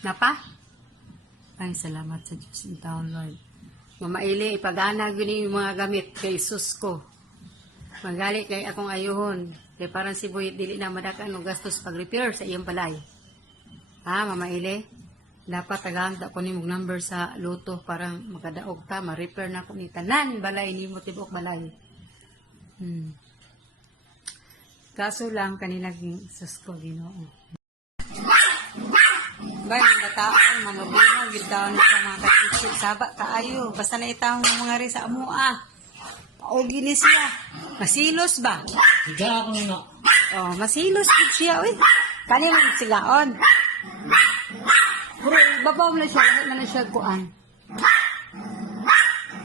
Napa? Ay, salamat sa Diyos in town, Lord. Mamaili, ipagana gini yung mga gamit kay sus ko. Magali kay akong ayuhon. Kay parang si Boy, dili na madakan ng gastos pag-repair sa iyong balay. Ha, mamaili? Dapat tagahanda ko ni mong number sa luto parang makadaog ta, ma-repair na ko ni tanan balay ni mo tibok balay. Kaso lang kanina sus ko Ginoo. Bay, mga taon, manubino, gitaon sa mga katitsip, saba, kaayo. Basta na itang mga rin sa amua. Paugi ni siya. Masilos ba? Siga ako na. Oh, masilos din siya, uy. Kanina sigaon. Pero, babaw na siya, lahat na siya kuan.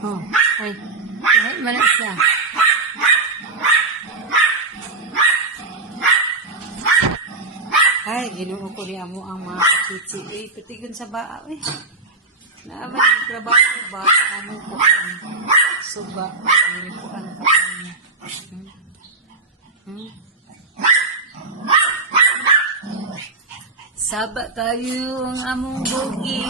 Oh, ay, lahat na siya. Ay, Ginoo ko ni amo ang mga kapitsi. Eh, patigon sa baa, eh. Naabay ang trabaho ba? Amo ko ang suba. Hindi ko ang kapanya. Saba tayo ang among bugi.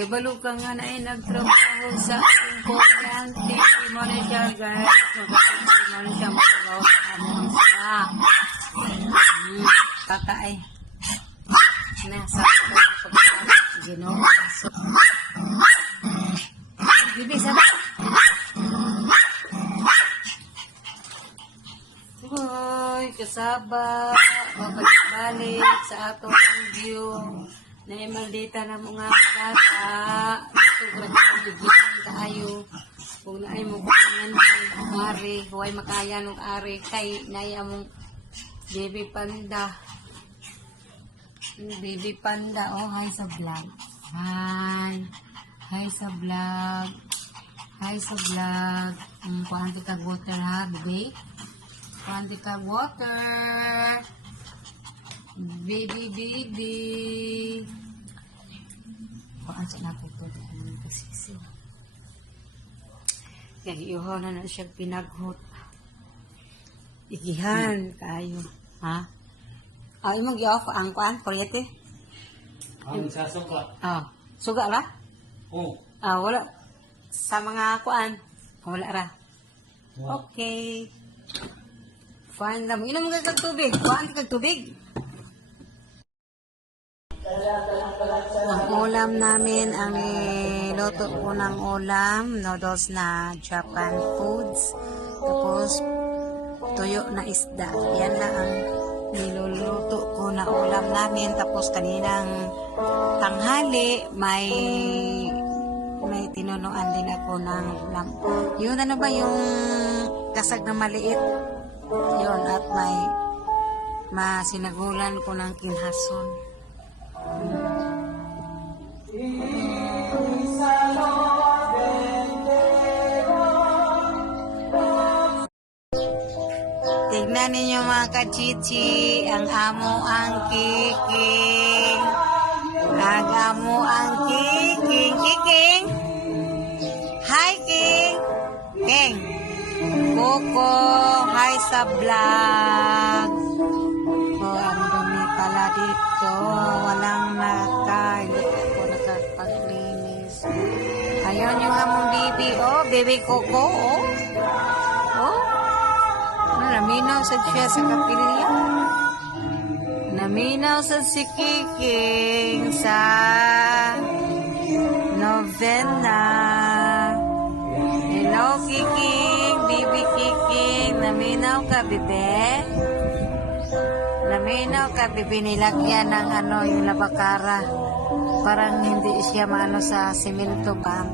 Kibalo ka nga na ay nagtrabaho sa ating kuryante. Mo na siya, guys. Magkakasig mo na siya magtrabaho sa among sa. Kakaay. Nasa Ginoo. Bibi sama. Hoy, kasaba. Babalik-balik sa atong video. Naimaldita na mga data. Sobrang kalugisan kaayo. Kung naay mo kanyan ng ari, huwag makaya ng ari kay naya mong Baby Panda. Baby Panda. Oh, hi sa vlog. Hi. Hi sa vlog. Hi sa vlog. Kuhaan ka water ha, baby. Kuhaan ka water. Baby, baby. Kuhaan sa naputo. Kasisi. Kaya iuhaw na siya pinaghot. Igihan kayo. Ha? Ay mo gi-off ang kuan, kuryente? Ang sasangka. Ah, suga ra? Oh. Ah, wala sa mga kuan. Wala ra. Wow. Okay. Fine lang. Inom ka kag tubig. Kuan kag tubig. Ang ulam namin, ang niluto ko ng ulam, noodles na Japan foods. Tapos tuyo na isda. Yan na ang niluluto ko na ulam namin. Tapos kaninang tanghali, may tinunuan din ako ng ulam. Yun ano ba yung kasag na maliit? Yun at may masinagulan ko ng kinhason. Tignan ninyo mga kachichi, ang amo ang kiking. Ang amo ang kiking. Kiking! Hi, King! King! Coco, hi sa vlog. Oh, ang dumi pala dito. Walang hindi ako nakapag-linis. Ayun yung among baby. Oh, baby Coco, oh. Oh. Naminaw sa siya sa kapilya. Naminaw sa si Kiking sa novena. Hello, Kiking. Baby Kiking. Naminaw ka, bebe? Naminaw ka, bebe? Nilagyan ng yung labakara. Parang hindi siya maano sa simento ba?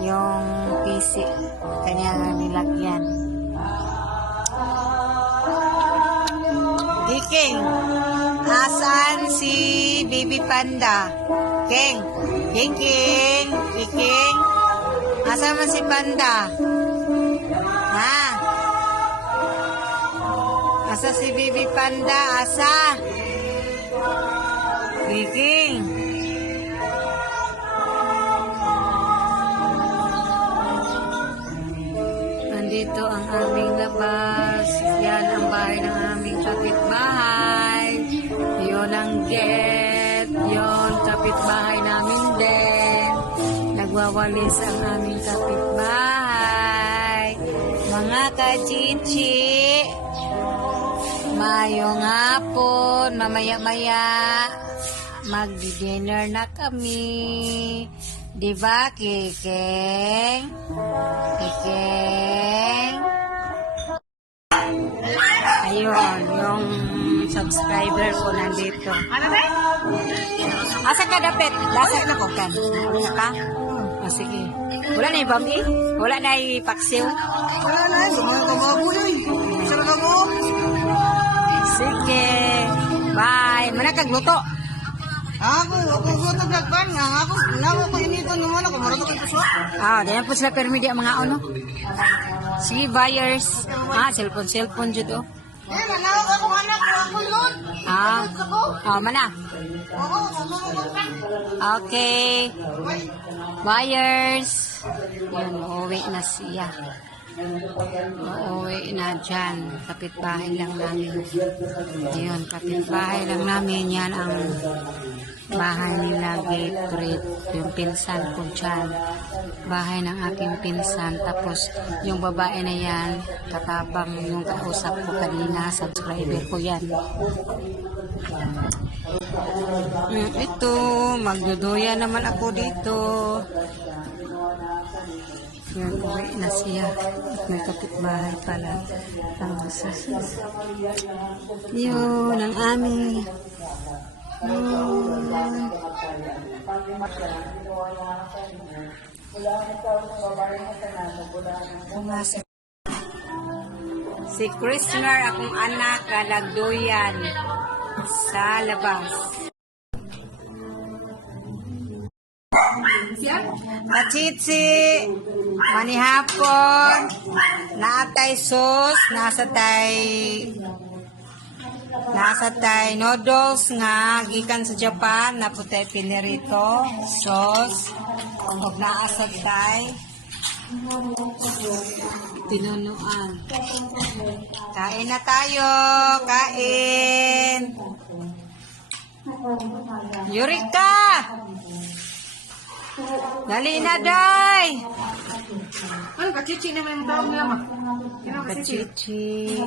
Yung PC. Kanya nilagyan. King, asan si Baby Panda? King, King, King, asan man si Panda? Ha? Asa si Baby Panda? Asa? King. Nandito ang aming labas. Yan ang bahay ng aming kapitbahay. Yun ang gate. kapitbahay namin din. Nagwawalis ang aming kapitbahay. Mga kachichi, mayong hapon, mamaya-maya, mag-dinner na kami. Diba, Kikeng? Kikeng? Ayun, yung subscriber ko nandito. Ano ba? Asa ka dapit? Lasa na ko kan. Wala ka? O sige. Wala na yung bami? Wala na yung paksiw? Wala na, mga kamabuloy. Sarap mo. Sige. Bye. Manakagluto. Ako gusto gagban nga ako. Nawa ko inito ni mo na ko marato kay puso. Dayan po sila permidi ang mga ano. Sige, buyers. Cellphone jud oh. Nawa ko anak ko ako yun. Mana? Oo, sama ko gagban. Okay. Buyers. Yan, uuwi na siya. Uuwi na dyan. Kapitbahay lang namin. Ayun, kapitbahay lang namin. Yan ang bahay nila, Gatorade. Yung pinsan ko dyan. Bahay ng aking pinsan. Tapos, yung babae na yan, katabang yung kausap ko kanina, subscriber ko yan. Ito, magduduya naman ako dito. Yan, uwi na siya. At may kapitbahay pala. Yun, ang aming si Krishner, akong anak, kalagduyan sa labas. Kachitsi, manihapon, naatay sos, nasa tay noodles nga gikan sa Japan, naputay pinirito, sauce, ug naasad tay tinunuan. Kain na tayo, kain. Eureka! Dali na, day! Ano kachichi naman yung tawag niya ma? Kachichi.